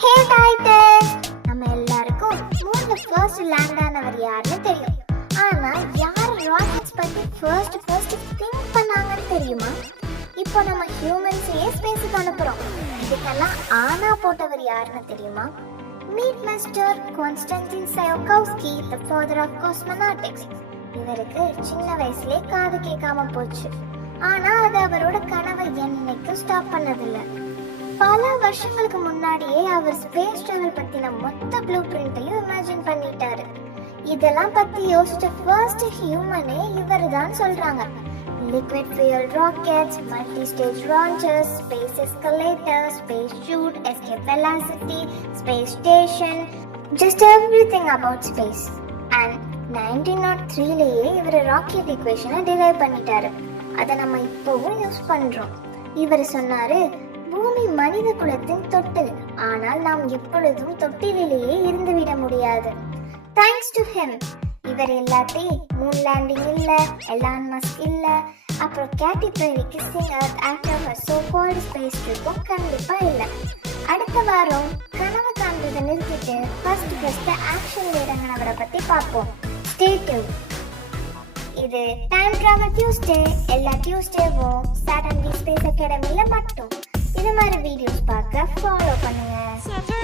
ஹே Titans நம்ம எல்லாருக்கும் மூணு ஃபர்ஸ்ட் லேண்ட் ஆனவர் யாருன்னு தெரியும். ஆனா யார் ராக்கெட்ஸ் பத்தி ஃபர்ஸ்ட் ஃபர்ஸ்ட் திங்க் பண்ணாங்கன்னு தெரியுமா? இப்போ நம்ம ஹியூமன்ஸையே ஸ்பேஸுக்கு அனுப்புறோம். இதுக்கெல்லாம் ஆனா போட்டவர் யாருன்னு தெரியுமா? Meet mister Konstantin Tsiolkovsky the father of cosmonautics இவருக்கு சின்ன வயசுலேயே காது கேட்காம போச்சு. ஆனா அது அவரோட கனவை என்னைக்கும் ஸ்டாப் பண்ணதில்லை. பல வருஷங்களுக்கு முன்னாடியே அவர் ஸ்பேஸ் டிராவல் பத்தின மொத்த ப்ளூ பிரிண்ட்டையும் இமேஜின் பண்ணிட்டாரு. இதெல்லாம் பத்தி யோசிச்ச ஃபர்ஸ்ட் ஹியூமனே இவர் தான் சொல்றாங்க. Liquid fuel rockets multi stage launchers space escalator space suit escape velocity space station just everything about space and nineteen nought த்ரீலேயே இவர் ராக்கெட் ஈக்குவேஷனை டிரைவ் பண்ணிட்டாரு. அதை நம்ம இப்போவும் யூஸ் பண்ணுறோம் இவர் சொன்னார் பூமி மனித குலத்தின் தொட்டில். ஆனால் நாம் எப்பொழுதும் தொட்டிலேயே இருந்து விட முடியாது. தேங்க்ஸ் டு ஹிம் இவர் எல்லாத்தையும் மூன் லேண்டிங் இல்ல எலான் மஸ்க் இல்ல அப்புறம் Katy Perry kissing earth after so called space ட்ரிப்பும் கண்டிப்பா இல்லை. அடுத்த வாரம் கனவு காண்பதை நிறுத்திட்டு ஃபர்ஸ்ட் ஃபர்ஸ்ட் ஆக்ஷன் இறங்கினவரை பத்தி பார்ப்போம். ஸ்டே டியூன் இது டைம் டிராவல் டியூஸ்டே எல்லா டியூஸ்டேவும் சாட்டர்டே ஸ்பேஸ் அகாடமியில் மட்டும். இது மாதிரி வீடியோஸ் பார்க்க ஃபாலோ பண்ணுங்கள்